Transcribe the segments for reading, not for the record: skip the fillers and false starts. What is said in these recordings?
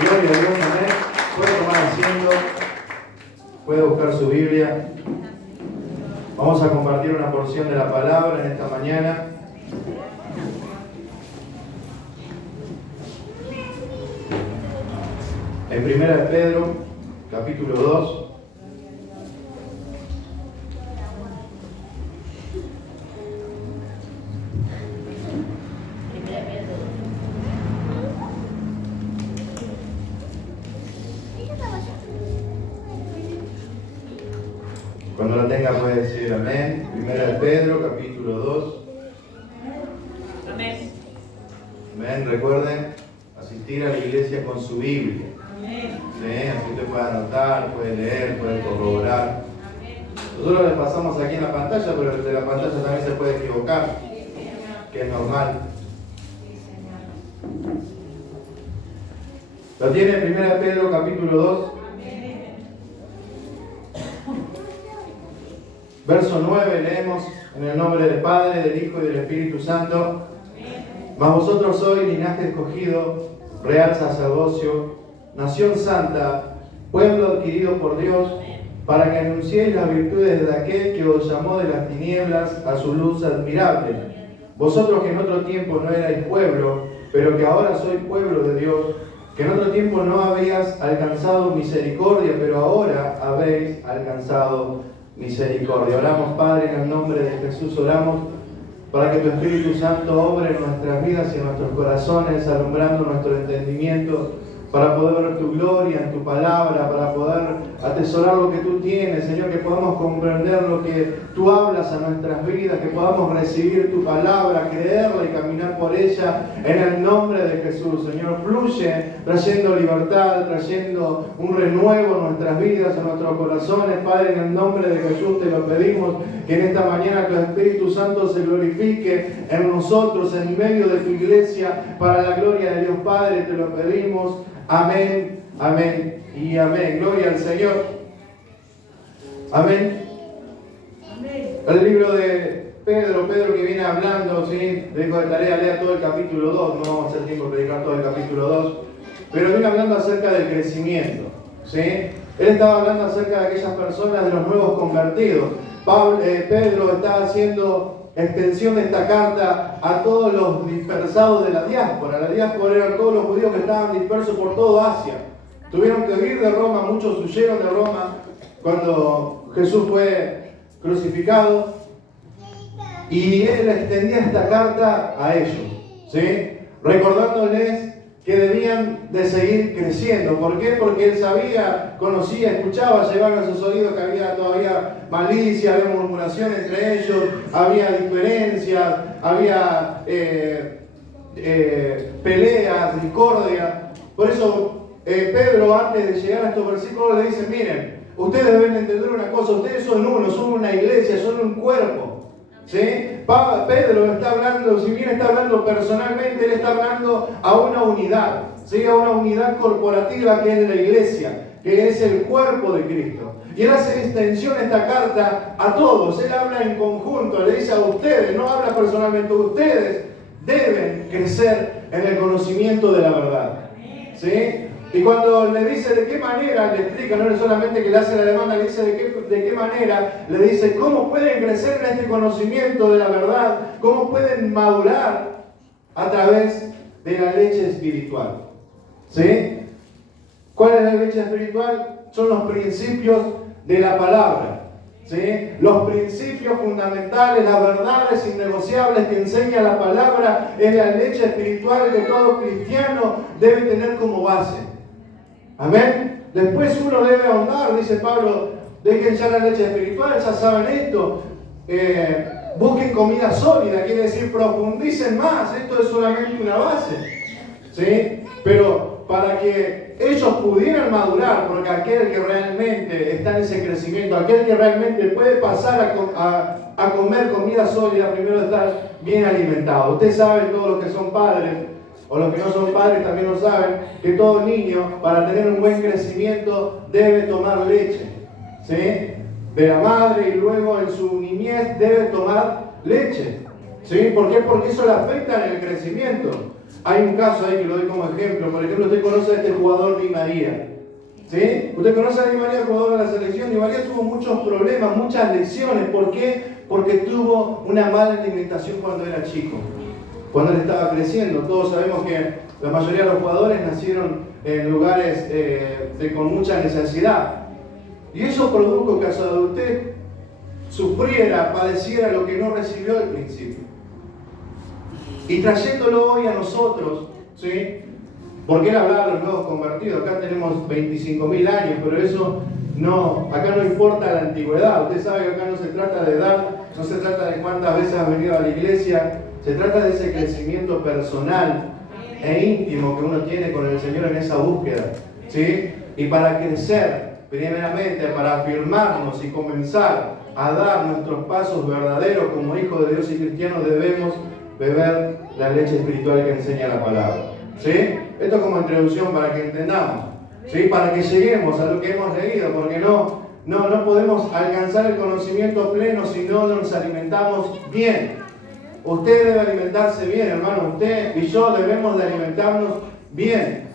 Gloria a Dios, amén. Puede tomar asiento, puede buscar su Biblia. Vamos a compartir una porción de la palabra en esta mañana. En 1 de Pedro, capítulo 2. Cuando la tenga puede decir amén. 1 de Pedro, capítulo 2. Amén. Amén. Recuerden asistir a la iglesia con su Biblia. Amén. ¿Sí? Así usted puede anotar, puede leer, puede corroborar. Nosotros le pasamos aquí en la pantalla, pero desde la pantalla también se puede equivocar, que es normal. ¿Lo tiene? 1 de Pedro, capítulo 2. Verso 9 leemos: en el nombre del Padre, del Hijo y del Espíritu Santo. Mas vosotros sois linaje escogido, real sacerdocio, nación santa, pueblo adquirido por Dios, para que anunciéis las virtudes de aquel que os llamó de las tinieblas a su luz admirable. Vosotros que en otro tiempo no erais pueblo, pero que ahora sois pueblo de Dios, que en otro tiempo no habías alcanzado misericordia, pero ahora habéis alcanzado misericordia. Oramos, Padre, en el nombre de Jesús, oramos para que tu Espíritu Santo obre en nuestras vidas y en nuestros corazones, alumbrando nuestro entendimiento, para poder ver tu gloria en tu palabra, para poder atesorar lo que tú tienes, Señor, que podamos comprender lo que tú hablas a nuestras vidas, que podamos recibir tu palabra, creerla y caminar por ella, en el nombre de Jesús. Señor, fluye trayendo libertad, trayendo un renuevo en nuestras vidas, en nuestros corazones. Padre, en el nombre de Jesús te lo pedimos, que en esta mañana tu Espíritu Santo se glorifique en nosotros, en medio de tu iglesia, para la gloria de Dios Padre, te lo pedimos. Amén, amén y amén. Gloria al Señor. Amén. El libro de Pedro que viene hablando, ¿sí? Dejo de tarea, lea todo el capítulo 2, no vamos a hacer tiempo de predicar todo el capítulo 2, pero viene hablando acerca del crecimiento, ¿sí? Él estaba hablando acerca de aquellas personas, de los nuevos convertidos. Pedro está haciendo extensión de esta carta a todos los dispersados de la diáspora. La diáspora eran todos los judíos que estaban dispersos por toda Asia. Tuvieron que huir de Roma, muchos huyeron de Roma cuando Jesús fue crucificado. Y él extendía esta carta a ellos, ¿sí? Recordándoles que debían de seguir creciendo. ¿Por qué? Porque él sabía, conocía, escuchaba, llevaba a sus oídos que había todavía malicia, había murmuración entre ellos, había diferencias, había peleas, discordia. Por eso Pedro, antes de llegar a estos versículos, le dice: miren, ustedes deben entender una cosa, ustedes son uno, son una iglesia, son un cuerpo. ¿Sí? Pedro está hablando, si bien está hablando personalmente, él está hablando a una unidad, ¿sí? A una unidad corporativa que es la iglesia, que es el cuerpo de Cristo. Y él hace extensión esta carta a todos, él habla en conjunto, le dice a ustedes, no habla personalmente, ustedes deben crecer en el conocimiento de la verdad. ¿Sí? Y cuando le dice de qué manera, le explica, no es solamente que le hace la demanda, le dice de qué manera, le dice cómo pueden crecer en este conocimiento de la verdad, cómo pueden madurar a través de la leche espiritual. ¿Sí? ¿Cuál es la leche espiritual? Son los principios de la palabra. ¿Sí? Los principios fundamentales, las verdades innegociables que enseña la palabra, es la leche espiritual que todo cristiano debe tener como base. Amén. Después uno debe ahondar, dice Pablo, dejen ya la leche espiritual, ya saben esto. Busquen comida sólida, quiere decir profundicen más. Esto es solamente una base, ¿sí? Pero para que ellos pudieran madurar, porque aquel que realmente está en ese crecimiento, aquel que realmente puede pasar a comer comida sólida, primero estar bien alimentado. Usted sabe, todos los que son padres, o los que no son padres también lo saben, que todo niño, para tener un buen crecimiento, debe tomar leche, ¿sí? De la madre, y luego en su niñez debe tomar leche, ¿sí? ¿Por qué? Porque eso le afecta en el crecimiento. Hay un caso ahí que lo doy como ejemplo. Por ejemplo, usted conoce a este jugador Di María. ¿Sí? Usted conoce a Di María, jugador de la selección. Di María tuvo muchos problemas, muchas lesiones. ¿Por qué? Porque tuvo una mala alimentación cuando era chico, cuando él estaba creciendo. Todos sabemos que la mayoría de los jugadores nacieron en lugares con mucha necesidad. Y eso produjo que a su adultez sufriera, padeciera lo que no recibió al principio. Y trayéndolo hoy a nosotros, ¿sí? Porque él hablaba de los nuevos convertidos. Acá tenemos 25.000 años, pero eso no, acá no importa la antigüedad. Usted sabe que acá no se trata de edad, no se trata de cuántas veces has venido a la iglesia, se trata de ese crecimiento personal e íntimo que uno tiene con el Señor en esa búsqueda, ¿sí? Y para crecer, primeramente, para afirmarnos y comenzar a dar nuestros pasos verdaderos como hijos de Dios y cristianos, debemos beber la leche espiritual que enseña la palabra, ¿sí? Esto como introducción para que entendamos, ¿sí? Para que lleguemos a lo que hemos leído, porque no podemos alcanzar el conocimiento pleno si no nos alimentamos bien. Usted debe alimentarse bien, hermano. Usted y yo debemos de alimentarnos bien.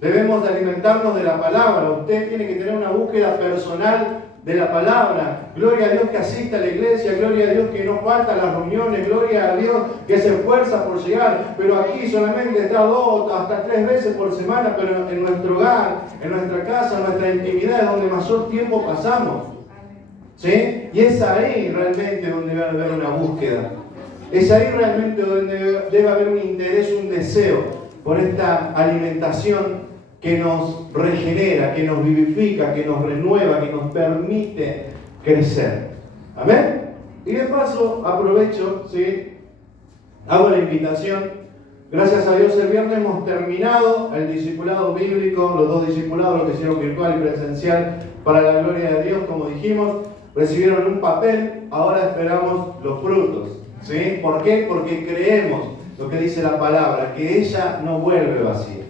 Debemos de alimentarnos de la palabra. Usted tiene que tener una búsqueda personal de la palabra. Gloria a Dios que asiste a la iglesia, gloria a Dios que no falta a las reuniones, gloria a Dios que se esfuerza por llegar, pero aquí solamente está 2 hasta 3 veces por semana, pero en nuestro hogar, en nuestra casa, en nuestra intimidad es donde mayor tiempo pasamos, ¿sí? Y es ahí realmente donde debe haber una búsqueda, es ahí realmente donde debe haber un interés, un deseo por esta alimentación que nos regenera, que nos vivifica, que nos renueva, que nos permite crecer. ¿Amén? Y de paso aprovecho, ¿sí? Hago la invitación. Gracias a Dios el viernes hemos terminado el discipulado bíblico, los 2 discipulados, lo que hicieron virtual y presencial, para la gloria de Dios, como dijimos. Recibieron un papel, ahora esperamos los frutos, ¿sí? ¿Por qué? Porque creemos lo que dice la palabra, que ella no vuelve vacía.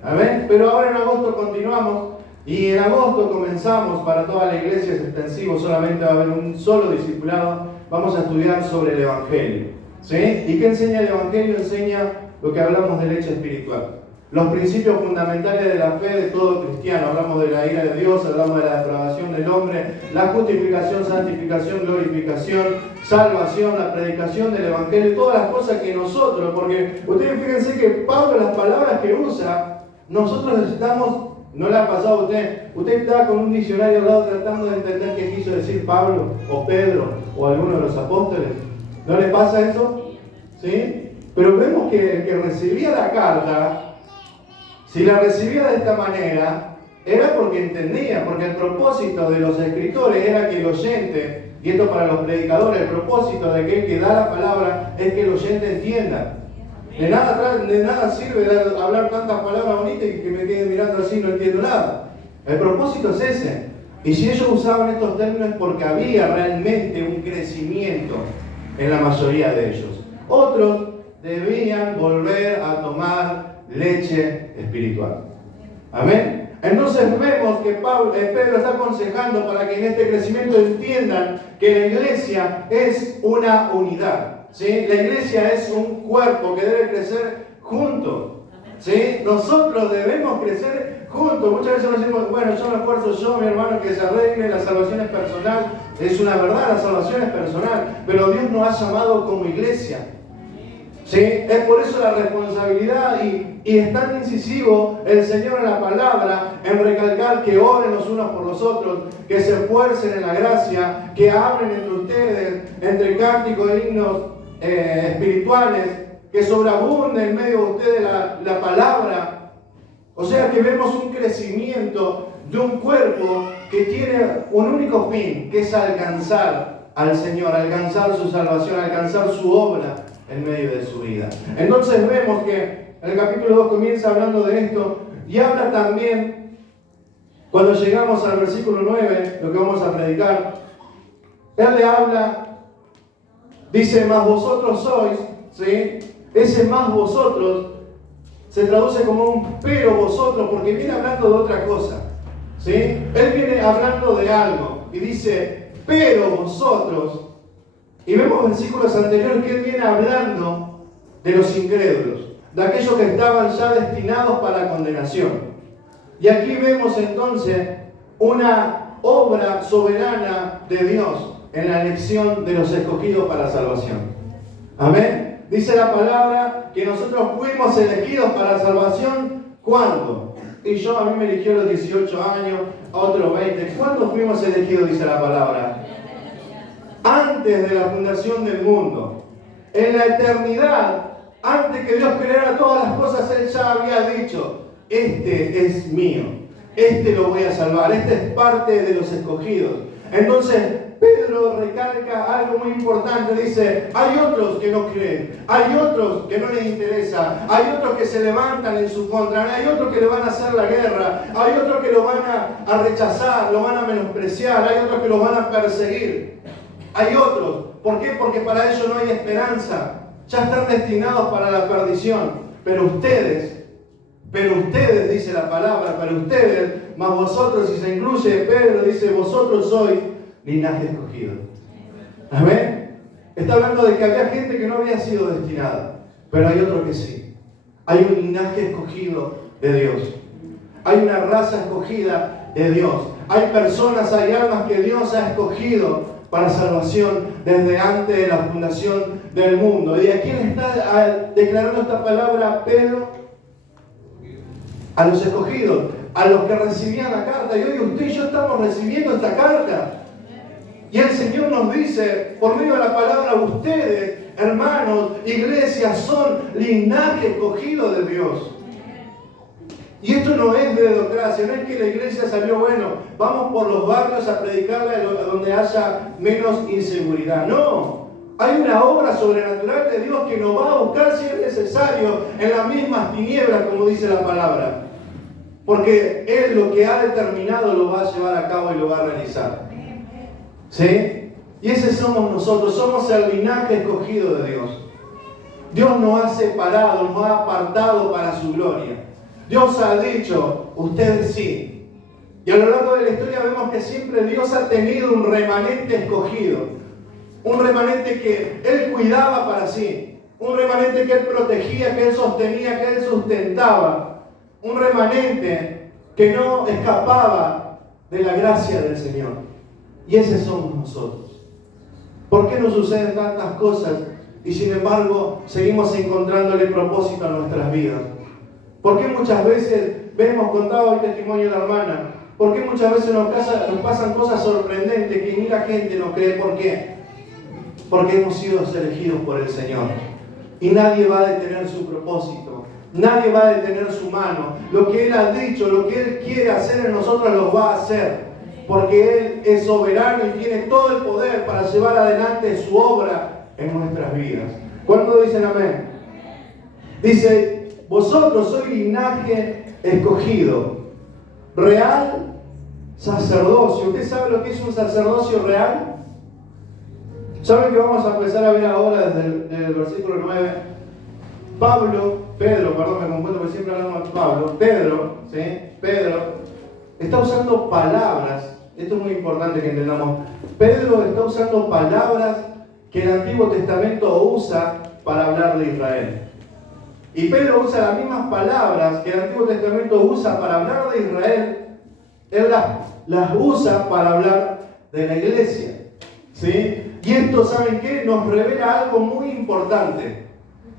Amén. Pero ahora en agosto continuamos y en agosto comenzamos para toda la iglesia, es extensivo, solamente va a haber un solo discipulado. Vamos a estudiar sobre el Evangelio, ¿sí? ¿Y qué enseña el Evangelio? Enseña lo que hablamos de leche espiritual, los principios fundamentales de la fe de todo cristiano. Hablamos de la ira de Dios, hablamos de la depravación del hombre, la justificación, santificación, glorificación, salvación, la predicación del Evangelio, todas las cosas que nosotros, porque ustedes fíjense que Pablo, las palabras que usa, nosotros necesitamos, no le ha pasado a usted, usted está con un diccionario al lado tratando de entender qué quiso decir Pablo, o Pedro, o alguno de los apóstoles. ¿No le pasa eso? ¿Sí? Pero vemos que el que recibía la carta, si la recibía de esta manera, era porque entendía, porque el propósito de los escritores era que el oyente, y esto para los predicadores, el propósito de aquel que da la palabra es que el oyente entienda. De nada sirve hablar tantas palabras bonitas y que me quede mirando así y no entiendo nada. El propósito es ese. Y si ellos usaban estos términos es porque había realmente un crecimiento en la mayoría de ellos. Otros debían volver a tomar leche espiritual. Amén. Entonces vemos que Pedro está aconsejando para que en este crecimiento entiendan que la iglesia es una unidad. ¿Sí? La iglesia es un cuerpo que debe crecer juntos. ¿Sí? Nosotros debemos crecer juntos. Muchas veces nos decimos, bueno, yo me esfuerzo yo, mi hermano, que se arregle, la salvación es personal. Es una verdad, la salvación es personal, pero Dios nos ha llamado como iglesia. ¿Sí? Es por eso la responsabilidad y es tan incisivo el Señor en la palabra en recalcar que oren los unos por los otros, que se esfuercen en la gracia, que hablen entre ustedes, entre cánticos e himnos espirituales, que sobreabunde en medio de ustedes la palabra. O sea que vemos un crecimiento de un cuerpo que tiene un único fin, que es alcanzar al Señor, alcanzar su salvación, alcanzar su obra en medio de su vida. Entonces vemos que el capítulo 2 comienza hablando de esto y habla también, cuando llegamos al versículo 9, lo que vamos a predicar, él le habla, dice, más vosotros sois, ¿sí? Ese más vosotros se traduce como un pero vosotros, porque viene hablando de otra cosa, ¿sí? Él viene hablando de algo y dice, pero vosotros. Y vemos versículos anteriores que él viene hablando de los incrédulos, de aquellos que estaban ya destinados para condenación. Y aquí vemos entonces una obra soberana de Dios en la elección de los escogidos para salvación. Amén. Dice la palabra que nosotros fuimos elegidos para salvación. ¿Cuándo? Y a mí me eligió a los 18 años, a otros 20. ¿Cuándo fuimos elegidos? Dice la palabra. Antes de la fundación del mundo. En la eternidad, antes que Dios creara todas las cosas, Él ya había dicho: este es mío, este lo voy a salvar, este es parte de los escogidos. Entonces Pedro recalca algo muy importante, dice: hay otros que no creen, hay otros que no les interesa, hay otros que se levantan en su contra, hay otros que le van a hacer la guerra, hay otros que lo van a rechazar, lo van a menospreciar, hay otros que lo van a perseguir. Hay otros. ¿Por qué? Porque para ellos no hay esperanza. Ya están destinados para la perdición. Pero ustedes, dice la palabra, para ustedes, más vosotros, si se incluye Pedro, dice: vosotros sois linaje escogido. Amén. Está hablando de que había gente que no había sido destinada, pero hay otro que sí. Hay un linaje escogido de Dios. Hay una raza escogida de Dios. Hay personas, hay almas que Dios ha escogido para salvación desde antes de la fundación del mundo. ¿Y a quién está declarando esta palabra Pedro? A los escogidos, a los que recibían la carta. Y hoy usted y yo estamos recibiendo esta carta. Y el Señor nos dice, por medio de la palabra: ustedes, hermanos, iglesias, son linaje escogido de Dios. Y esto no es de democracia, no es que la iglesia salió, bueno, vamos por los barrios a predicarle a donde haya menos inseguridad. No, hay una obra sobrenatural de Dios que nos va a buscar si es necesario en las mismas tinieblas, como dice la palabra. Porque Él lo que ha determinado lo va a llevar a cabo y lo va a realizar. ¿Sí? Y ese somos nosotros, somos el linaje escogido de Dios. Dios nos ha separado, nos ha apartado para su gloria. Dios ha dicho: ustedes sí. Y a lo largo de la historia vemos que siempre Dios ha tenido un remanente escogido. Un remanente que Él cuidaba para sí. Un remanente que Él protegía, que Él sostenía, que Él sustentaba. Un remanente que no escapaba de la gracia del Señor. Y ese somos nosotros. ¿Por qué nos suceden tantas cosas y sin embargo seguimos encontrándole propósito a nuestras vidas? ¿Por qué muchas veces vemos, contado el testimonio de la hermana, por qué muchas veces nos pasan cosas sorprendentes que ni la gente nos cree? ¿Por qué? Porque hemos sido elegidos por el Señor. Y nadie va a detener su propósito. Nadie va a detener su mano. Lo que Él ha dicho, lo que Él quiere hacer en nosotros, lo va a hacer. Porque Él es soberano y tiene todo el poder para llevar adelante su obra en nuestras vidas. ¿Cuántos dicen amén? Dice: vosotros sois linaje escogido, real sacerdocio. ¿Usted sabe lo que es un sacerdocio real? ¿Saben que vamos a empezar a ver ahora desde el versículo 9? Pedro, me confundo porque siempre hablamos de Pedro, ¿sí? Pedro está usando palabras, esto es muy importante que entendamos. Pedro está usando palabras que el Antiguo Testamento usa para hablar de Israel. Y Pedro usa las mismas palabras que el Antiguo Testamento usa para hablar de Israel. Él las usa para hablar de la iglesia. ¿Sí? Y esto, ¿saben qué? Nos revela algo muy importante.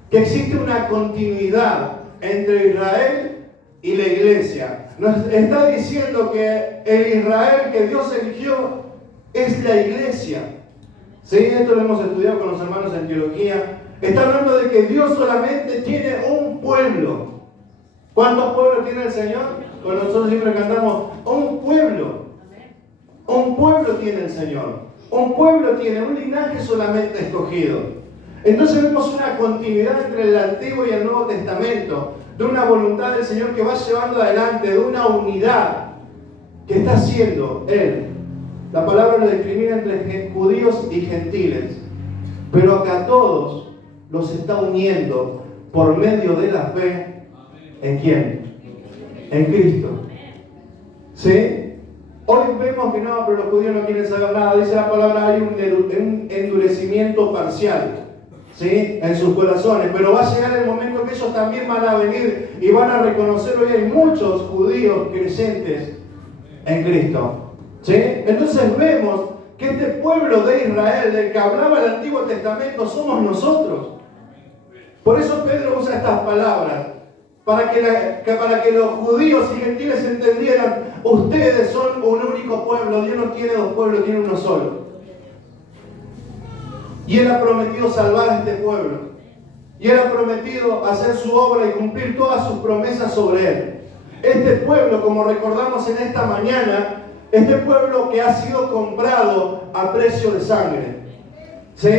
Que existe una continuidad entre Israel y la iglesia. Nos está diciendo que el Israel que Dios eligió es la iglesia. ¿Sí? Esto lo hemos estudiado con los hermanos en teología. Está hablando de que Dios solamente tiene un pueblo. ¿Cuántos pueblos tiene el Señor? Pues nosotros siempre cantamos: un pueblo. Un pueblo tiene el Señor. Un pueblo tiene un linaje solamente escogido. Entonces vemos una continuidad entre el Antiguo y el Nuevo Testamento, de una voluntad del Señor que va llevando adelante, de una unidad que está haciendo Él. La palabra lo discrimina entre judíos y gentiles, pero que a todos los está uniendo por medio de la fe. ¿En quién? En Cristo. ¿Sí? Hoy vemos que no, pero los judíos no quieren saber nada. Dice la palabra: hay un endurecimiento parcial. ¿sí?, en sus corazones, pero va a llegar el momento que ellos también van a venir y van a reconocer. Hoy hay muchos judíos creyentes en Cristo, ¿sí? Entonces vemos que este pueblo de Israel del que hablaba el Antiguo Testamento somos nosotros. Por eso Pedro usa estas palabras, para que los judíos y gentiles entendieran: ustedes son un único pueblo. Dios no tiene dos pueblos, tiene uno solo. Y Él ha prometido salvar a este pueblo. Y Él ha prometido hacer su obra y cumplir todas sus promesas sobre Él. Este pueblo, como recordamos en esta mañana, este pueblo que ha sido comprado a precio de sangre, ¿sí?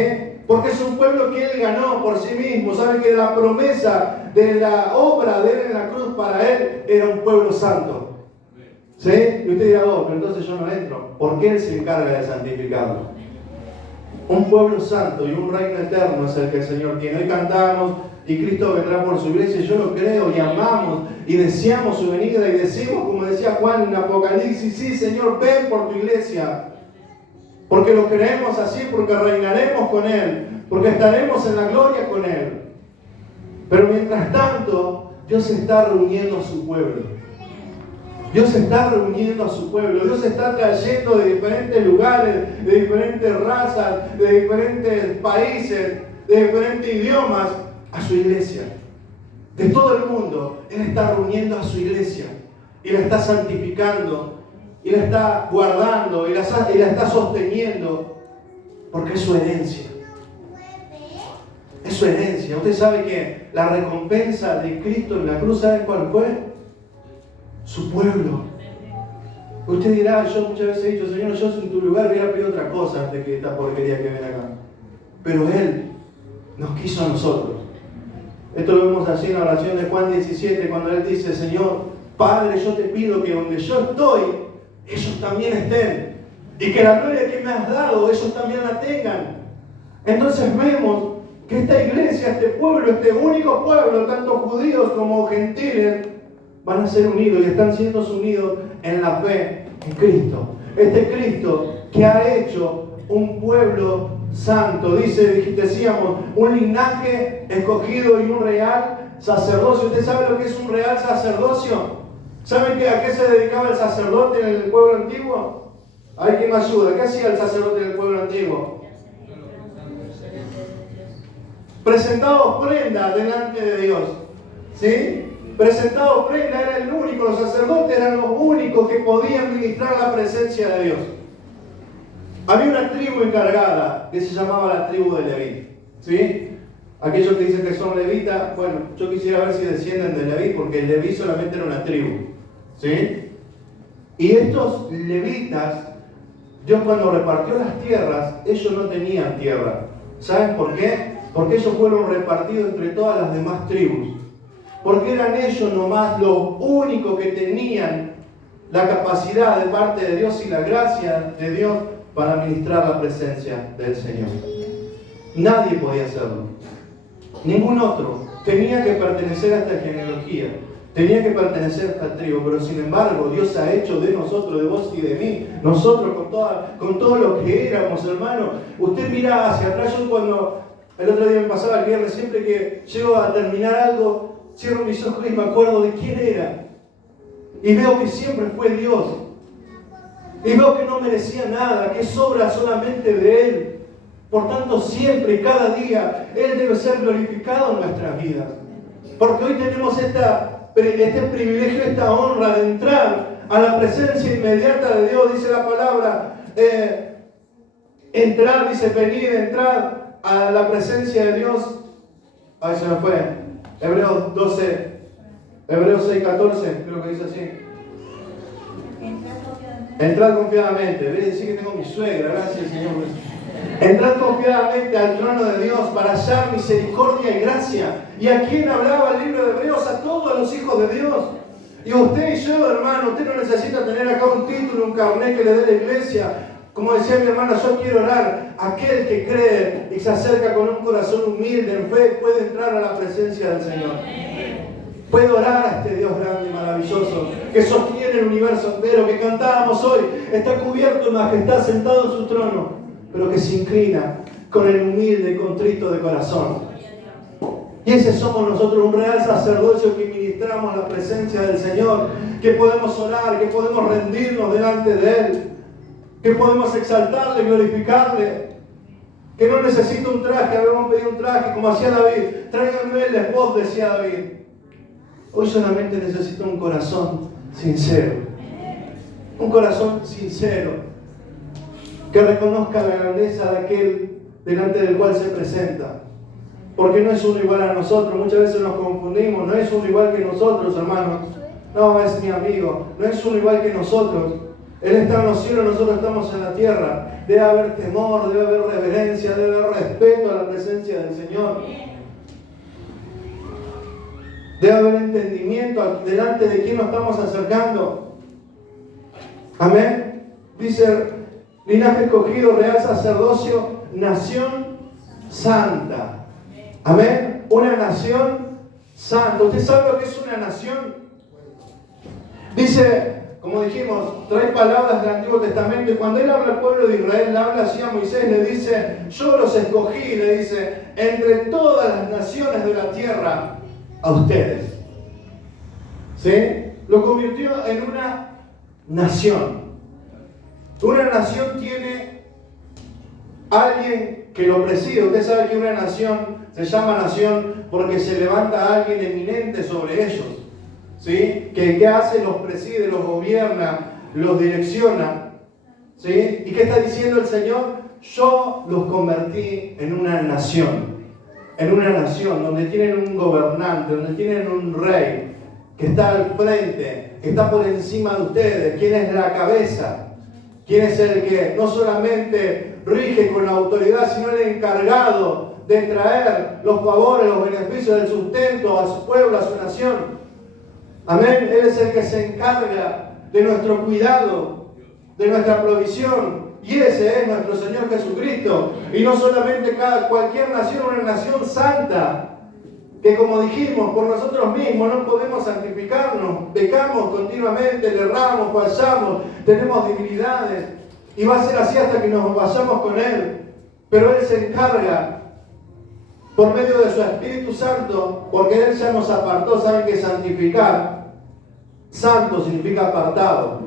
Porque es un pueblo que Él ganó por sí mismo. Sabe que la promesa de la obra de Él en la cruz para Él era un pueblo santo, ¿sí? Y usted dirá: pero entonces yo no entro. ¿Por qué Él se encarga de santificarlo? Un pueblo santo y un reino eterno es el que el Señor tiene. Hoy cantamos: y Cristo vendrá por su iglesia. Yo lo creo y amamos y deseamos su venida y decimos, como decía Juan en Apocalipsis: sí, Señor, ven por tu iglesia. Porque lo creemos así, porque reinaremos con Él, porque estaremos en la gloria con Él. Pero mientras tanto, Dios está reuniendo a su pueblo. Dios está reuniendo a su pueblo. Dios está trayendo de diferentes lugares, de diferentes razas, de diferentes países, de diferentes idiomas a su iglesia. De todo el mundo, Él está reuniendo a su iglesia y la está santificando y la está guardando y la está sosteniendo, porque es su herencia. Es su herencia. Usted sabe que la recompensa de Cristo en la cruz, ¿sabe cuál fue? Su pueblo. Usted dirá: yo muchas veces he dicho: Señor, yo en tu lugar hubiera pedido otra cosa antes que esta porquería que ven acá. Pero Él nos quiso a nosotros. Esto lo vemos así en la oración de Juan 17, cuando Él dice: Señor, Padre, yo te pido que donde yo estoy, ellos también estén. Y que la gloria que me has dado, ellos también la tengan. Entonces vemos que esta iglesia, este pueblo, este único pueblo, tanto judíos como gentiles, van a ser unidos y están siendo unidos en la fe en Cristo. Este Cristo que ha hecho un pueblo santo, decíamos, un linaje escogido y un real sacerdocio. ¿Usted sabe lo que es un real sacerdocio? ¿Saben a qué se dedicaba el sacerdote en el pueblo antiguo? Hay quien me ayuda. ¿Qué hacía el sacerdote en el pueblo antiguo? Presentaba ofrenda delante de Dios, ¿sí? Presentaba ofrenda, era el único. Los sacerdotes eran los únicos que podían ministrar la presencia de Dios. Había una tribu encargada que se llamaba la tribu de Leví, ¿sí? Aquellos que dicen que son levitas, bueno, yo quisiera ver si descienden de Leví, porque Leví solamente era una tribu, ¿sí? Y estos levitas, Dios cuando repartió las tierras, ellos no tenían tierra. ¿Saben por qué? Porque ellos fueron repartidos entre todas las demás tribus. Porque eran ellos nomás los únicos que tenían la capacidad de parte de Dios y la gracia de Dios para ministrar la presencia del Señor. Nadie podía hacerlo. Ningún otro. Tenía que pertenecer a esta genealogía. Tenía que pertenecer a esta tribu. Pero sin embargo, Dios ha hecho de nosotros, de vos y de mí, nosotros con todo lo que éramos, hermano. Usted mira hacia atrás. Yo cuando el otro día me pasaba el viernes, siempre que llego a terminar algo, cierro mis ojos y me acuerdo de quién era. Y veo que siempre fue Dios. Y veo que no merecía nada, que es obra solamente de Él. Por tanto, siempre y cada día, Él debe ser glorificado en nuestras vidas. Porque hoy tenemos este privilegio, esta honra de entrar a la presencia inmediata de Dios. Dice la palabra, entrar, dice, venid, entrar a la presencia de Dios. Ahí se me fue. Hebreos 6:14, creo que dice así. Entrad confiadamente. Voy a decir que tengo mi suegra, gracias Señor. Entrad confiadamente al trono de Dios para hallar misericordia y gracia. ¿Y a quién hablaba el libro de Hebreos? A todos los hijos de Dios. Y usted y yo, hermano, usted no necesita tener acá un título, un carnet que le dé la iglesia. Como decía mi hermana, yo quiero orar. Aquel que cree y se acerca con un corazón humilde en fe puede entrar a la presencia del Señor. Puede orar a este Dios grande y maravilloso que sostiene el universo entero, que cantábamos hoy. Está cubierto en majestad, sentado en su trono, pero que se inclina con el humilde y contrito de corazón. Y ese somos nosotros, un real sacerdocio que ministramos la presencia del Señor, que podemos orar, que podemos rendirnos delante de Él, que podemos exaltarle, glorificarle, que no necesita un traje. Habíamos pedido un traje como hacía David. Tráiganme el esposo, decía David. Hoy solamente necesito un corazón sincero, un corazón sincero, que reconozca la grandeza de aquel delante del cual se presenta. Porque no es uno igual a nosotros. Muchas veces nos confundimos. No es uno igual que nosotros, hermanos. No, es mi amigo. No es uno igual que nosotros. Él está en los cielos, nosotros estamos en la tierra. Debe haber temor, debe haber reverencia, debe haber respeto a la presencia del Señor. Debe haber entendimiento delante de quién nos estamos acercando. Amén. Dice, linaje escogido, real sacerdocio, nación santa. Amén. Una nación santa. ¿Usted sabe lo que es una nación? Dice, como dijimos, trae palabras del Antiguo Testamento, y cuando él habla al pueblo de Israel, le habla así a Moisés, le dice, yo los escogí, le dice, entre todas las naciones de la tierra, a ustedes. ¿Sí? Lo convirtió en una nación. Una nación tiene alguien que lo preside. Usted sabe que una nación se llama nación porque se levanta alguien eminente sobre ellos. ¿Sí? Que hace, los preside, los gobierna, los direcciona. ¿Sí? ¿Y qué está diciendo el Señor? Yo los convertí en una nación. En una nación donde tienen un gobernante, donde tienen un rey que está al frente, que está por encima de ustedes. ¿Quién es la cabeza? ¿Quién es el que no solamente rige con la autoridad, sino el encargado de traer los favores, los beneficios del sustento a su pueblo, a su nación? Amén. Él es el que se encarga de nuestro cuidado, de nuestra provisión. Y ese es nuestro Señor Jesucristo. Y no solamente cualquier nación, una nación santa, que como dijimos, por nosotros mismos no podemos santificarnos. Pecamos continuamente, le erramos, fallamos, tenemos debilidades. Y va a ser así hasta que nos vayamos con Él. Pero Él se encarga por medio de su Espíritu Santo, porque Él ya nos apartó. Saben que santificar, santo significa apartado,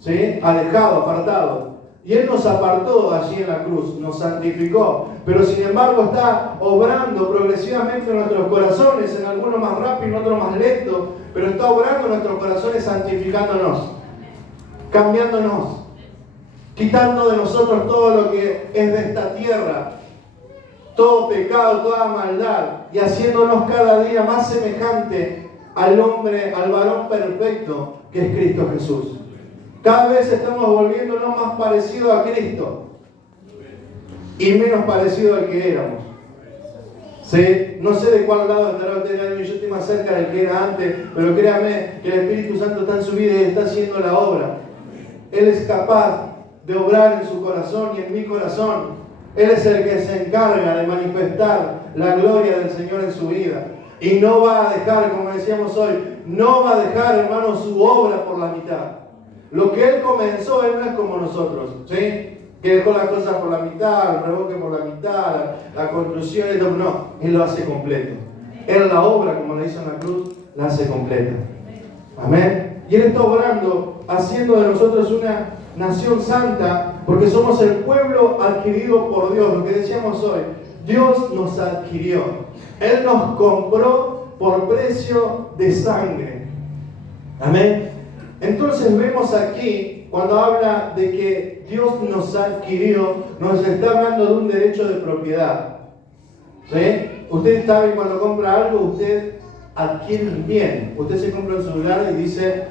¿sí? Alejado, apartado. Y Él nos apartó allí en la cruz, nos santificó. Pero sin embargo está obrando progresivamente en nuestros corazones, en algunos más rápido, en otros más lento, pero está obrando en nuestros corazones, santificándonos, cambiándonos, quitando de nosotros todo lo que es de esta tierra, todo pecado, toda maldad, y haciéndonos cada día más semejante al hombre, al varón perfecto que es Cristo Jesús. Cada vez estamos volviéndonos más parecidos a Cristo y menos parecidos al que éramos. ¿Sí? No sé de cuál lado estará usted, yo estoy más cerca del que era antes, pero créame que el Espíritu Santo está en su vida y está haciendo la obra. Él es capaz de obrar en su corazón y en mi corazón. Él es el que se encarga de manifestar la gloria del Señor en su vida. Y no va a dejar, como decíamos hoy, no va a dejar, hermano, su obra por la mitad. Lo que Él comenzó, Él no es como nosotros, ¿sí? Que dejó las cosas por la mitad, el revoque por la mitad, la construcción, y todo. No, Él lo hace completo. Él la obra, como le hizo en la cruz, la hace completa. Amén. Y Él está obrando, haciendo de nosotros una nación santa, porque somos el pueblo adquirido por Dios. Lo que decíamos hoy, Dios nos adquirió. Él nos compró por precio de sangre. Amén. Entonces vemos aquí, cuando habla de que Dios nos adquirió, nos está hablando de un derecho de propiedad. ¿Sí? Usted sabe, cuando compra algo, usted adquiere un bien. Usted se compra un celular y dice,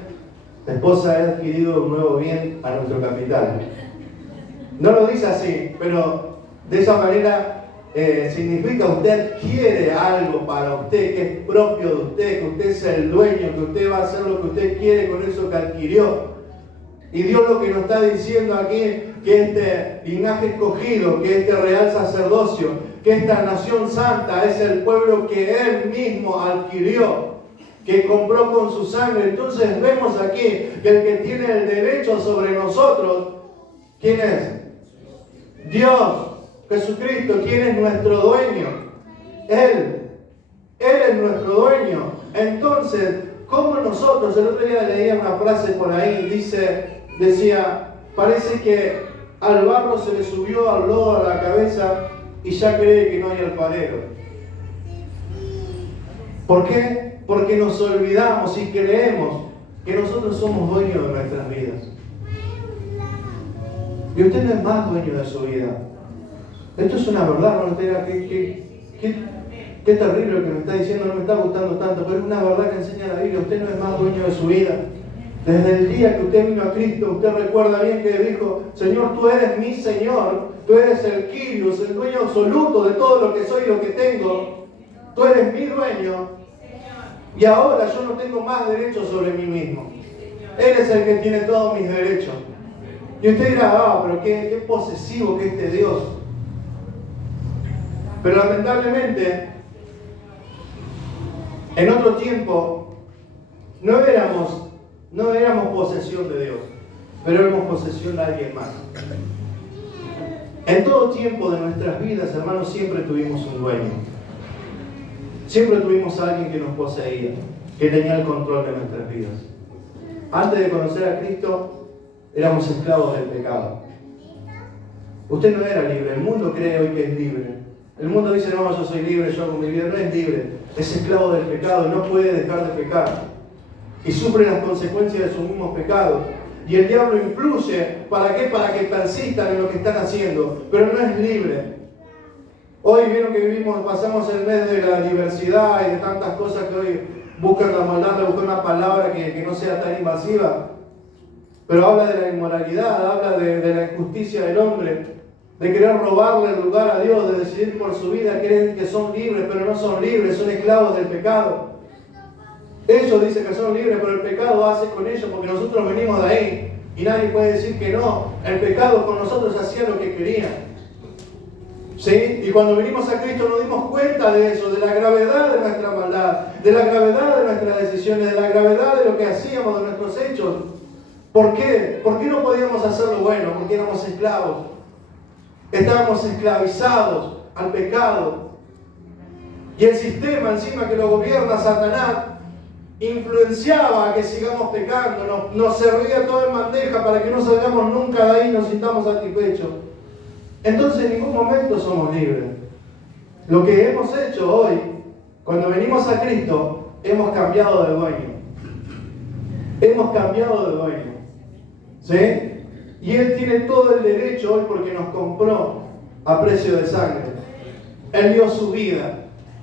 la esposa ha adquirido un nuevo bien a nuestro capital. No lo dice así, pero de esa manera significa usted quiere algo para usted, que es propio de usted, que usted es el dueño, que usted va a hacer lo que usted quiere con eso que adquirió. Y Dios lo que nos está diciendo aquí, que este linaje escogido, que este real sacerdocio, que esta nación santa es el pueblo que Él mismo adquirió, que compró con su sangre. Entonces vemos aquí que el que tiene el derecho sobre nosotros, ¿quién es? Dios. Jesucristo, quien es nuestro dueño. Él es nuestro dueño. Entonces, ¿cómo nosotros? El otro día leía una frase por ahí, decía, parece que al barro se le subió al lodo a la cabeza y ya cree que no hay alfarero. ¿Por qué? Porque nos olvidamos y creemos que nosotros somos dueños de nuestras vidas. Y usted no es más dueño de su vida. Esto es una verdad, hermano. Qué terrible lo que me está diciendo, no me está gustando tanto, pero es una verdad que enseña la Biblia. Usted no es más dueño de su vida. Desde el día que usted vino a Cristo, usted recuerda bien que dijo, Señor, tú eres mi Señor, tú eres el Kyrios, el dueño absoluto de todo lo que soy y lo que tengo. Tú eres mi dueño. Y ahora yo no tengo más derechos sobre mí mismo. Él es el que tiene todos mis derechos. Y usted dirá, pero qué posesivo que este Dios. Pero lamentablemente, en otro tiempo, no éramos posesión de Dios, pero éramos posesión de alguien más. En todo tiempo de nuestras vidas, hermanos, siempre tuvimos un dueño. Siempre tuvimos a alguien que nos poseía, que tenía el control de nuestras vidas. Antes de conocer a Cristo, éramos esclavos del pecado. Usted no era libre, el mundo cree hoy que es libre. El mundo dice, no, yo soy libre, yo hago mi vida. No es libre, es esclavo del pecado y no puede dejar de pecar. Y sufre las consecuencias de sus mismos pecados. Y el diablo influye, ¿para qué? Para que persistan en lo que están haciendo, pero no es libre. Hoy vieron que pasamos el mes de la diversidad y de tantas cosas que hoy buscan la maldad, buscan una palabra que no sea tan invasiva. Pero habla de la inmoralidad, habla de la injusticia del hombre, de querer robarle el lugar a Dios, de decidir por su vida, creen que son libres, pero no son libres, son esclavos del pecado. Ellos dicen que son libres, pero el pecado hace con ellos porque nosotros venimos de ahí. Y nadie puede decir que no. El pecado con nosotros hacía lo que quería. ¿Sí? Y cuando venimos a Cristo nos dimos cuenta de eso, de la gravedad de nuestra maldad, de la gravedad de nuestras decisiones, de la gravedad de lo que hacíamos, de nuestros hechos. ¿Por qué? ¿Por qué no podíamos hacer lo bueno? Porque éramos esclavos. Estábamos esclavizados al pecado. Y el sistema encima que lo gobierna Satanás influenciaba a que sigamos pecando, nos servía todo en bandeja para que no salgamos nunca de ahí y nos sintamos satisfechos. Entonces en ningún momento somos libres. Lo que hemos hecho hoy, cuando venimos a Cristo, hemos cambiado de dueño. Hemos cambiado de dueño. ¿Sí? Y Él tiene todo el derecho hoy porque nos compró a precio de sangre. Él dio su vida.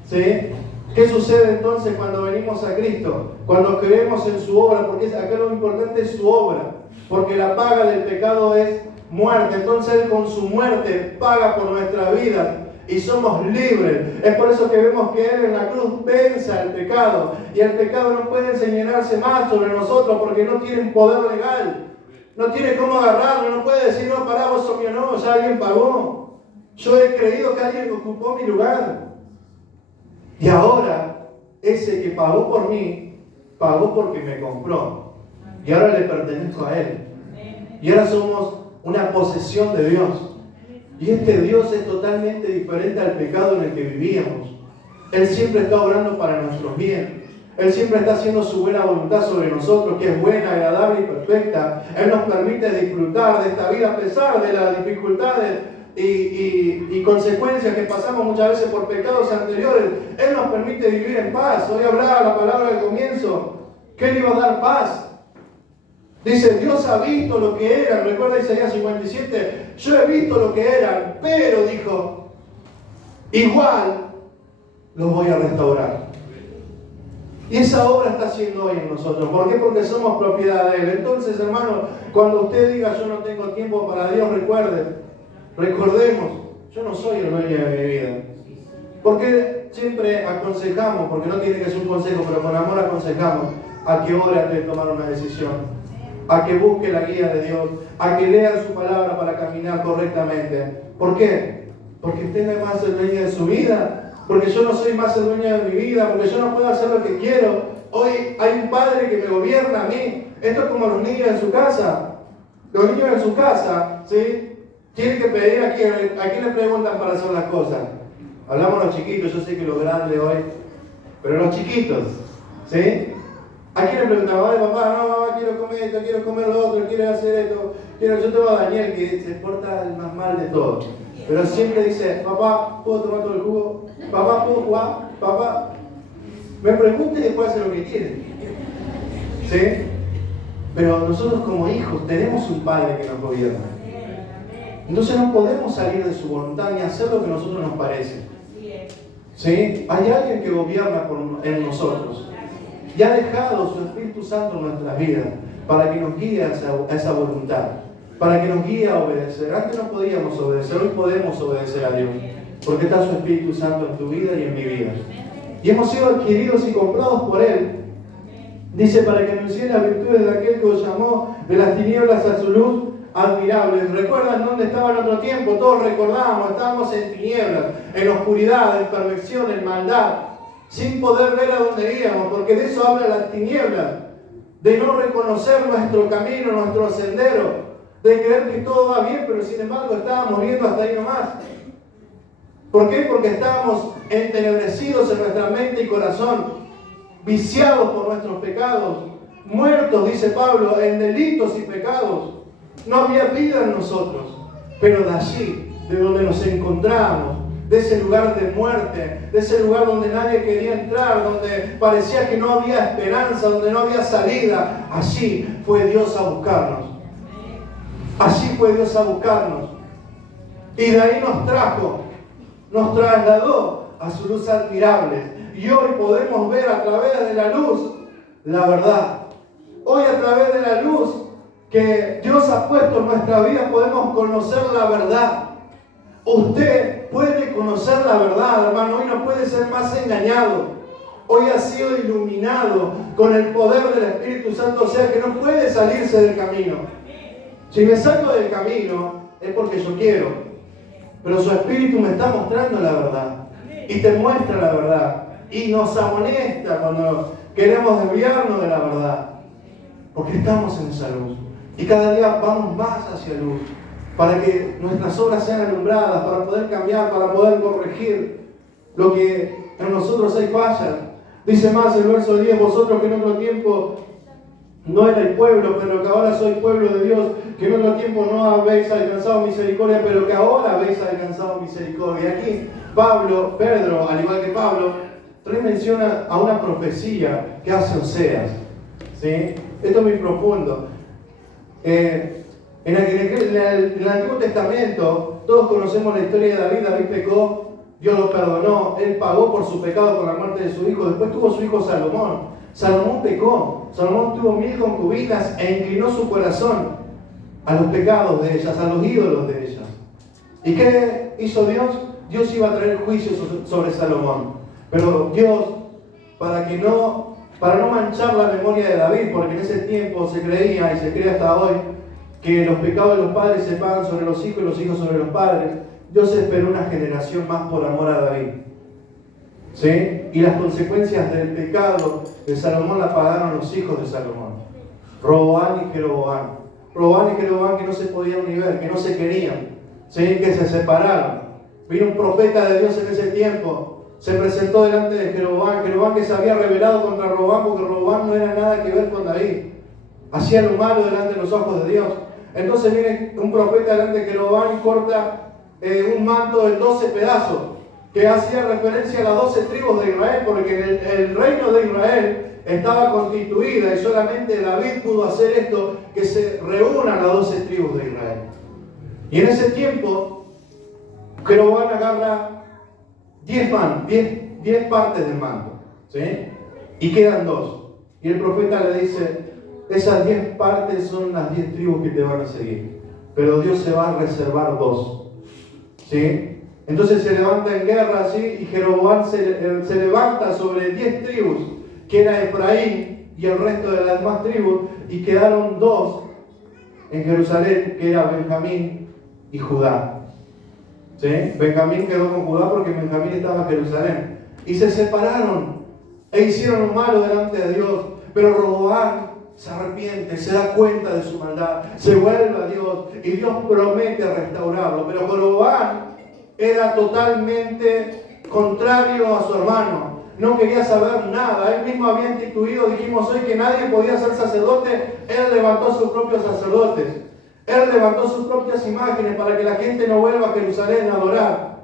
¿Sí? ¿Qué sucede entonces cuando venimos a Cristo? Cuando creemos en su obra, porque acá lo importante es su obra, porque la paga del pecado es muerte. Entonces Él con su muerte paga por nuestra vida y somos libres. Es por eso que vemos que Él en la cruz vence al pecado y el pecado no puede enseñarse más sobre nosotros porque no tiene un poder legal. No tiene cómo agarrarlo, no puede decir, no, pará, vos sos mío, no, ya alguien pagó. Yo he creído que alguien ocupó mi lugar. Y ahora, ese que pagó por mí, pagó porque me compró. Y ahora le pertenezco a Él. Y ahora somos una posesión de Dios. Y este Dios es totalmente diferente al pecado en el que vivíamos. Él siempre está obrando para nuestro bien. Él siempre está haciendo su buena voluntad sobre nosotros, que es buena, agradable y perfecta. Él nos permite disfrutar de esta vida a pesar de las dificultades y consecuencias que pasamos muchas veces por pecados anteriores. Él nos permite vivir en paz. Hoy hablaba la palabra del comienzo, que Él iba a dar paz. Dice, Dios ha visto lo que eran. Recuerda Isaías 57, yo he visto lo que eran, pero dijo, igual los voy a restaurar. Y esa obra está haciendo hoy en nosotros. ¿Por qué? Porque somos propiedad de Él. Entonces, hermano, cuando usted diga yo no tengo tiempo para Dios, recordemos, yo no soy el dueño de mi vida. Porque siempre aconsejamos, porque no tiene que ser un consejo, pero con amor aconsejamos a que ore antes de tomar una decisión, a que busque la guía de Dios, a que lea su palabra para caminar correctamente. ¿Por qué? Porque usted no es más el dueño de su vida. Porque yo no soy más el dueño de mi vida, porque yo no puedo hacer lo que quiero. Hoy hay un padre que me gobierna a mí. Esto es como los niños en su casa. Los niños en su casa, ¿sí? Tiene que pedir a quién le preguntan para hacer las cosas. Hablamos los chiquitos, yo sé que los grandes hoy, pero los chiquitos, ¿sí? ¿A quién le preguntaba? Ay, papá, no, mamá, quiero comer esto, quiero comer lo otro, quiero hacer esto. Yo tengo a Daniel que se porta el más mal de todo. Pero siempre dice, papá, ¿puedo tomar todo el jugo? Papá, ¿puedo jugar? Papá, me pregunte y después hace lo que quiere. ¿Sí? Pero nosotros como hijos tenemos un padre que nos gobierna. Entonces no podemos salir de su voluntad ni hacer lo que a nosotros nos parece. ¿Sí? Hay alguien que gobierna en nosotros. Y ha dejado su Espíritu Santo en nuestras vidas para que nos guíe a esa voluntad, para que nos guíe a obedecer. Antes no podíamos obedecer, hoy podemos obedecer a Dios, porque está su Espíritu Santo en tu vida y en mi vida. Y hemos sido adquiridos y comprados por Él. Dice, para que anuncien las virtudes de aquel que os llamó de las tinieblas a su luz admirable. ¿Recuerdan dónde estaba en otro tiempo? Todos recordamos, estábamos en tinieblas, en oscuridad, en perversión, en maldad, sin poder ver a dónde íbamos, porque de eso habla las tinieblas, de no reconocer nuestro camino, nuestro sendero, de creer que todo va bien, pero sin embargo estábamos viendo hasta ahí nomás. ¿Por qué? Porque estábamos entenebrecidos en nuestra mente y corazón, viciados por nuestros pecados, muertos, dice Pablo, en delitos y pecados. No había vida en nosotros, pero de allí, de donde nos encontramos, de ese lugar de muerte, de ese lugar donde nadie quería entrar, donde parecía que no había esperanza, donde no había salida, allí fue Dios a buscarnos. Allí fue Dios a buscarnos. Y de ahí nos trajo, nos trasladó a su luz admirable. Y hoy podemos ver a través de la luz la verdad. Hoy a través de la luz que Dios ha puesto en nuestra vida podemos conocer la verdad. Usted puede conocer la verdad, hermano. Hoy no puede ser más engañado. Hoy ha sido iluminado con el poder del Espíritu Santo, o sea que no puede salirse del camino. Si me salgo del camino es porque yo quiero, pero su Espíritu me está mostrando la verdad y te muestra la verdad y nos amonesta cuando queremos desviarnos de la verdad, porque estamos en esa luz y cada día vamos más hacia luz, para que nuestras obras sean alumbradas, para poder cambiar, para poder corregir lo que en nosotros hay fallas. Dice más el verso 10, vosotros que en otro tiempo no erais pueblo, pero que ahora sois pueblo de Dios, que en otro tiempo no habéis alcanzado misericordia, pero que ahora habéis alcanzado misericordia. Aquí Pedro, al igual que Pablo, trae mención a una profecía que hace Oseas. ¿Sí? Esto es muy profundo. En el Antiguo Testamento, todos conocemos la historia de David. David pecó, Dios lo perdonó, él pagó por su pecado con la muerte de su hijo. Después tuvo su hijo Salomón. Salomón pecó, Salomón tuvo 1000 concubinas e inclinó su corazón a los pecados de ellas, a los ídolos de ellas. ¿Y qué hizo Dios? Dios iba a traer juicio sobre Salomón. Pero Dios, para no manchar la memoria de David, porque en ese tiempo se creía y se cree hasta hoy que los pecados de los padres se pagan sobre los hijos y los hijos sobre los padres, Dios esperó una generación más por amor a David. ¿Sí? Y las consecuencias del pecado de Salomón las pagaron los hijos de Salomón, Roboam y Jeroboam. Roboam y Jeroboam que no se podían ni ver, que no se querían, ¿sí? Que se separaron. Vino un profeta de Dios en ese tiempo, se presentó delante de Jeroboam que se había rebelado contra Roboam porque Roboam no era nada que ver con David, hacía lo malo delante de los ojos de Dios. Entonces viene un profeta delante de Jeroboam y corta un manto en 12 pedazos, que hacía referencia a las 12 tribus de Israel, porque el reino de Israel estaba constituida y solamente David pudo hacer esto, que se reúnan las 12 tribus de Israel. Y en ese tiempo, Jeroboam agarra 10 partes del manto, ¿sí? Y quedan 2. Y el profeta le dice, esas 10 partes son las 10 tribus que te van a seguir, pero Dios se va a reservar 2, ¿sí? Entonces se levanta en guerra así y Jeroboam se levanta sobre 10 tribus, que era Efraín y el resto de las demás tribus, y quedaron 2 en Jerusalén, que era Benjamín y Judá. ¿Sí? Benjamín quedó con Judá porque Benjamín estaba en Jerusalén. Y se separaron e hicieron lo malo delante de Dios. Pero Roboam se arrepiente, se da cuenta de su maldad, se vuelve a Dios y Dios promete restaurarlo. Pero Jeroboam era totalmente contrario a su hermano. No quería saber nada. Él mismo había instituido, dijimos hoy, que nadie podía ser sacerdote. Él levantó sus propios sacerdotes. Él levantó sus propias imágenes para que la gente no vuelva a Jerusalén a adorar.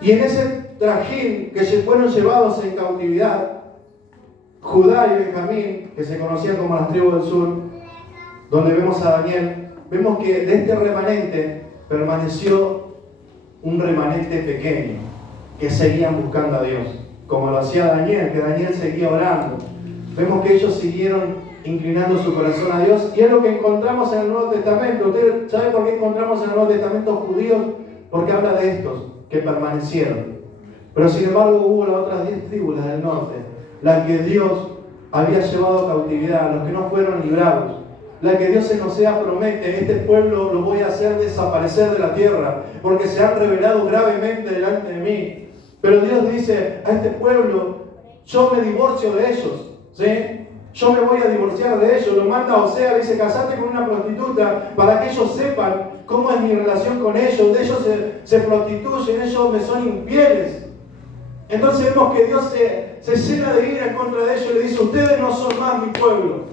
Y en ese trajín que se fueron llevados en cautividad, Judá y Benjamín, que se conocían como las tribus del sur, donde vemos a Daniel, vemos que de este remanente permaneció un remanente pequeño, que seguían buscando a Dios, como lo hacía Daniel, que Daniel seguía orando. Vemos que ellos siguieron inclinando su corazón a Dios, y es lo que encontramos en el Nuevo Testamento. ¿Usted sabe por qué encontramos en el Nuevo Testamento judíos? Porque habla de estos, que permanecieron. Pero sin embargo hubo las otras 10 tribus, las del norte, las que Dios había llevado a cautividad, los que no fueron librados, la que Dios en Osea promete: este pueblo lo voy a hacer desaparecer de la tierra, porque se han rebelado gravemente delante de mí. Pero Dios dice a este pueblo: yo me divorcio de ellos, ¿sí? Yo me voy a divorciar de ellos. Lo manda a Osea, le dice: casate con una prostituta para que ellos sepan cómo es mi relación con ellos. De ellos se prostituyen, ellos me son infieles. Entonces vemos que Dios se llena de ira en contra de ellos y le dice: ustedes no son más mi pueblo,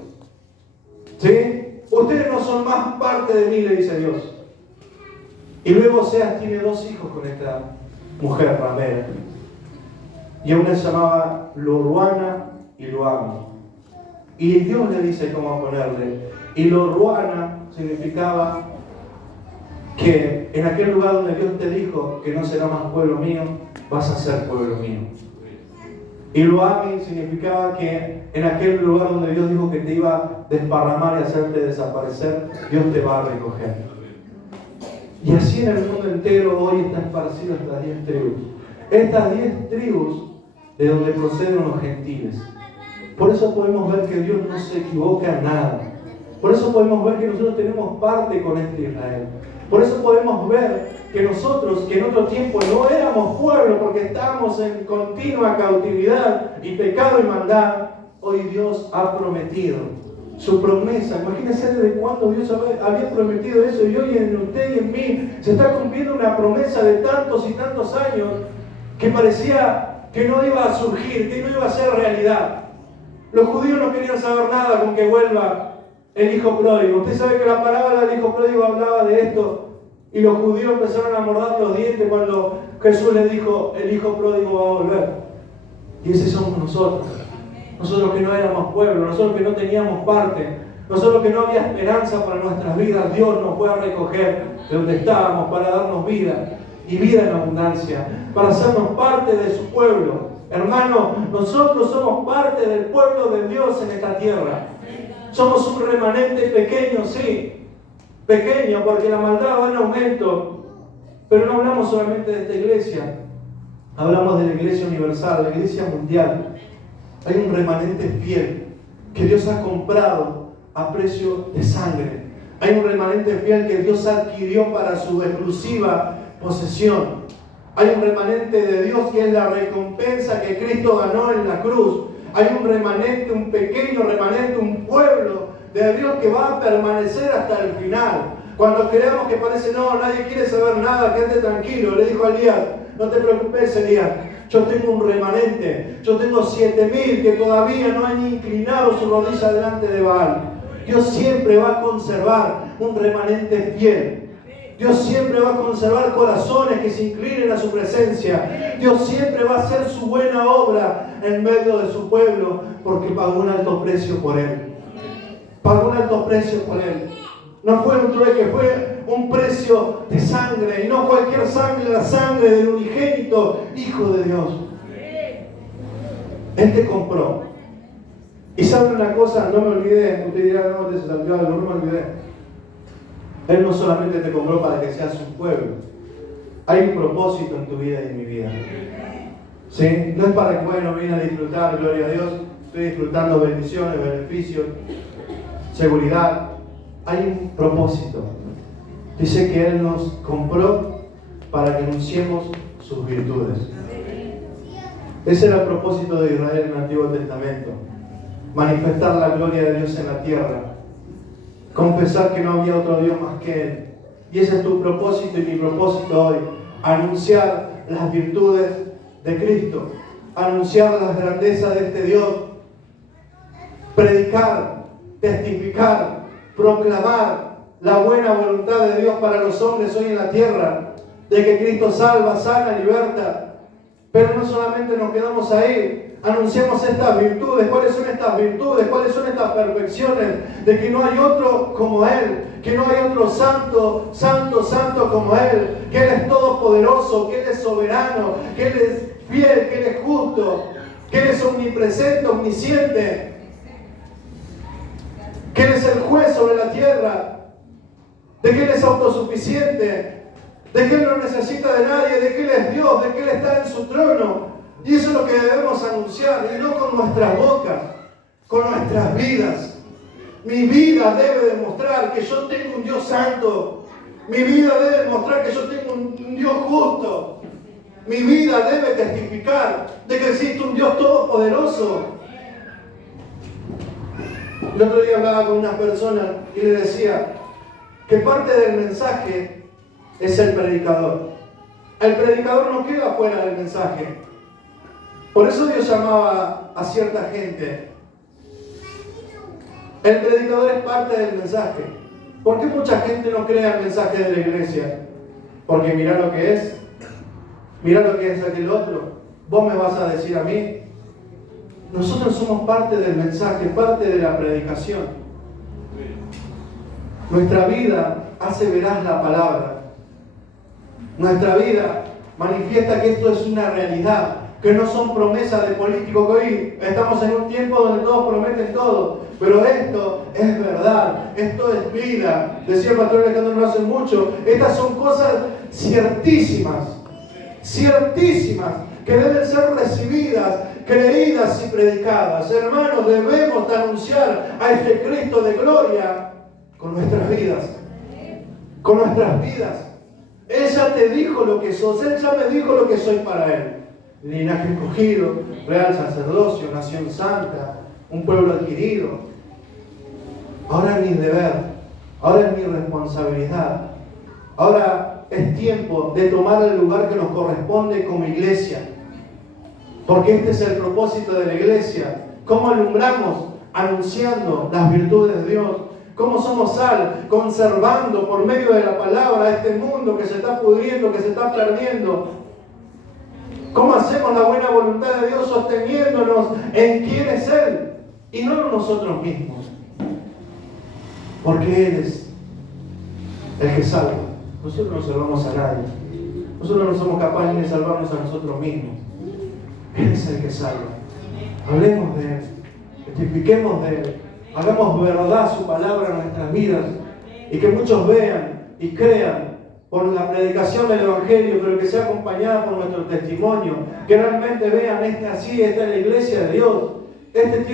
¿sí? Ustedes no son más parte de mí, le dice Dios. Y luego Oseas tiene 2 hijos con esta mujer ramera, y una se llamaba Lo-ruhama y Lo-ammi. Y Dios le dice cómo ponerle. Y Lo-ruhama significaba que en aquel lugar donde Dios te dijo que no será más pueblo mío, vas a ser pueblo mío. Y Lo-ammi significaba que en aquel lugar donde Dios dijo que te iba a desparramar y hacerte desaparecer, Dios te va a recoger. Y así en el mundo entero hoy están esparcidas estas 10 tribus. Estas 10 tribus de donde proceden los gentiles. Por eso podemos ver que Dios no se equivoca en nada. Por eso podemos ver que nosotros tenemos parte con este Israel. Por eso podemos ver que nosotros, que en otro tiempo no éramos pueblo porque estábamos en continua cautividad y pecado y maldad, hoy Dios ha prometido su promesa. Imagínense desde cuándo Dios había prometido eso, y hoy en usted y en mí se está cumpliendo una promesa de tantos y tantos años que parecía que no iba a surgir, que no iba a ser realidad. Los judíos no querían saber nada con que vuelva el hijo pródigo. Usted sabe que la parábola del hijo pródigo hablaba de esto, y los judíos empezaron a morder los dientes cuando Jesús les dijo: el hijo pródigo va a volver. Y ese somos nosotros. Nosotros que no éramos pueblo, nosotros que no teníamos parte, nosotros que no había esperanza para nuestras vidas. Dios nos fue a recoger de donde estábamos para darnos vida, y vida en abundancia, para hacernos parte de su pueblo. Hermano, nosotros somos parte del pueblo de Dios en esta tierra. Somos un remanente pequeño, sí, pequeño, porque la maldad va en aumento. Pero no hablamos solamente de esta iglesia, hablamos de la iglesia universal, la iglesia mundial. Hay un remanente fiel que Dios ha comprado a precio de sangre. Hay un remanente fiel que Dios adquirió para su exclusiva posesión. Hay un remanente de Dios que es la recompensa que Cristo ganó en la cruz. Hay un remanente, un pequeño remanente, un pueblo de Dios que va a permanecer hasta el final. Cuando creamos que parece: no, nadie quiere saber nada, quédate tranquilo. Le dijo a Elías: no te preocupes, Elías, yo tengo un remanente. Yo tengo 7.000 que todavía no han inclinado su rodilla delante de Baal. Dios siempre va a conservar un remanente fiel. Dios siempre va a conservar corazones que se inclinen a su presencia. Dios siempre va a hacer su buena obra en medio de su pueblo, porque pagó un alto precio por él. Pagó un alto precio por él. No fue un trueque, fue un precio de sangre, y no cualquier sangre, la sangre del unigénito Hijo de Dios. Él te compró. Y sabe una cosa, no me olvidé. Usted dirá: no, te saltó algo, no me olvidé. Él no solamente te compró para que seas un pueblo. Hay un propósito en tu vida y en mi vida. ¿Sí? No es para que, bueno, vine a disfrutar, gloria a Dios, estoy disfrutando bendiciones, beneficios, seguridad. Hay un propósito. Dice que Él nos compró para que anunciemos sus virtudes. Ese era el propósito de Israel en el Antiguo Testamento. manifestar la gloria de Dios en la tierra, confesar que no había otro Dios más que Él. Y ese es tu propósito y mi propósito hoy, anunciar las virtudes de Cristo, anunciar las grandezas de este Dios, predicar, testificar, proclamar la buena voluntad de Dios para los hombres hoy en la tierra, de que Cristo salva, sana, liberta. Pero no solamente nos quedamos ahí, anunciamos estas virtudes. ¿Cuáles son estas virtudes? ¿Cuáles son estas perfecciones? De que no hay otro como Él, que no hay otro santo, santo, santo como Él, que Él es todopoderoso, que Él es soberano, que Él es fiel, que Él es justo, que Él es omnipresente, omnisciente, que Él es el juez sobre la tierra, de que Él es autosuficiente, de que Él no necesita de nadie, de que Él es Dios, de que Él está en su trono. Y eso es lo que debemos anunciar, y no con nuestras bocas, con nuestras vidas. Mi vida debe demostrar que yo tengo un Dios santo. Mi vida debe demostrar que yo tengo un Dios justo. Mi vida debe testificar de que existe un Dios todopoderoso. El otro día hablaba con una persona y le decía que parte del mensaje es el predicador. El predicador no queda fuera del mensaje. Por eso Dios llamaba a cierta gente. El predicador es parte del mensaje. ¿Por qué mucha gente no crea el mensaje de la iglesia? Porque mira lo que es. Mira lo que es aquel otro. Vos me vas a decir a mí. Nosotros somos parte del mensaje, parte de la predicación. Nuestra vida hace veraz la palabra. Nuestra vida manifiesta que esto es una realidad, que no son promesas de políticos, que hoy estamos en un tiempo donde todos prometen todo, pero esto es verdad, esto es vida. Decía el pastor Alejandro no hace mucho, estas son cosas ciertísimas, ciertísimas, que deben ser recibidas, creídas y predicadas. Hermanos, debemos anunciar a este Cristo de gloria con nuestras vidas, con nuestras vidas. Él ya te dijo lo que sos, Él ya me dijo lo que soy para Él. Linaje escogido, real sacerdocio, nación santa, un pueblo adquirido. Ahora es mi deber, ahora es mi responsabilidad. Ahora es tiempo de tomar el lugar que nos corresponde como iglesia. Porque este es el propósito de la iglesia. ¿Cómo alumbramos? Anunciando las virtudes de Dios. ¿Cómo somos sal? Conservando por medio de la palabra este mundo que se está pudriendo, que se está perdiendo. ¿Cómo hacemos la buena voluntad de Dios sosteniéndonos en quién es Él? Y no en nosotros mismos. Porque Él es el que salva. Nosotros no salvamos a nadie. Nosotros no somos capaces ni de salvarnos a nosotros mismos. Él es el que salva. Hablemos de Él. Testifiquemos de Él. Hagamos verdad su palabra en nuestras vidas. Y que muchos vean y crean por la predicación del Evangelio, pero que sea acompañada por nuestro testimonio. Que realmente vean, así está en la iglesia de Dios.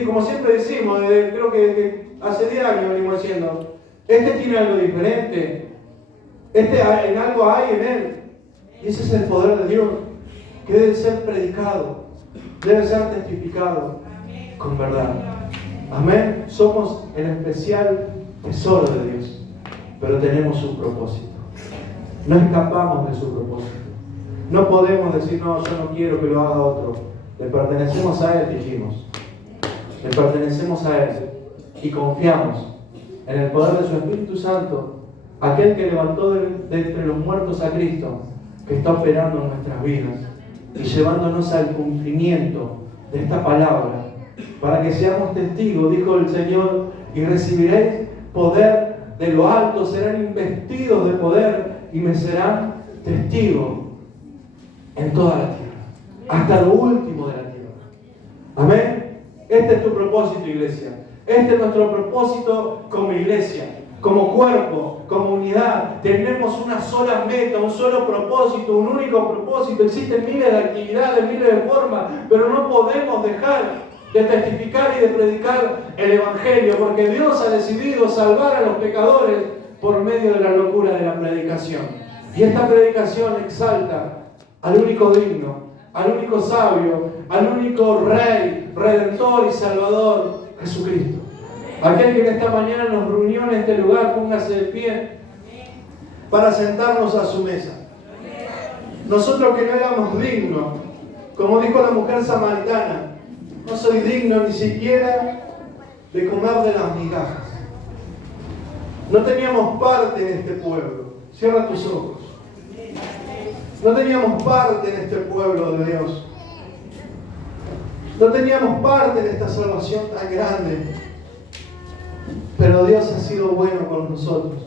Como siempre decimos, creo que hace 10 años venimos diciendo, tiene algo diferente. En algo hay en él. Y ese es el poder de Dios, que debe ser predicado, debe ser testificado con verdad. Amén. Somos el especial tesoro de Dios, pero tenemos un propósito. No escapamos de su propósito. No podemos decir, no, yo no quiero que lo haga otro. Le pertenecemos a Él, dijimos. Le pertenecemos a Él y confiamos en el poder de su Espíritu Santo, aquel que levantó de entre los muertos a Cristo, que está operando en nuestras vidas y llevándonos al cumplimiento de esta palabra, para que seamos testigos, dijo el Señor, y recibiréis poder de lo alto, serán investidos de poder y me serán testigos en toda la tierra, hasta lo último de la tierra. Amén. Este es tu propósito, iglesia. Este es nuestro propósito como iglesia, como cuerpo, como unidad. Tenemos una sola meta, un solo propósito, un único propósito. Existen miles de actividades, miles de formas, pero no podemos dejar de testificar y de predicar el Evangelio, porque Dios ha decidido salvar a los pecadores por medio de la locura de la predicación. Y esta predicación exalta al único digno, al único sabio, al único Rey, Redentor y Salvador, Jesucristo. Aquel que en esta mañana nos reunió en este lugar, póngase de pie para sentarnos a su mesa. Nosotros que no éramos dignos, como dijo la mujer samaritana, no soy digno ni siquiera de comer de las migajas. No teníamos parte en este pueblo. Cierra tus ojos. No teníamos parte en este pueblo de Dios. No teníamos parte en esta salvación tan grande. Pero Dios ha sido bueno con nosotros.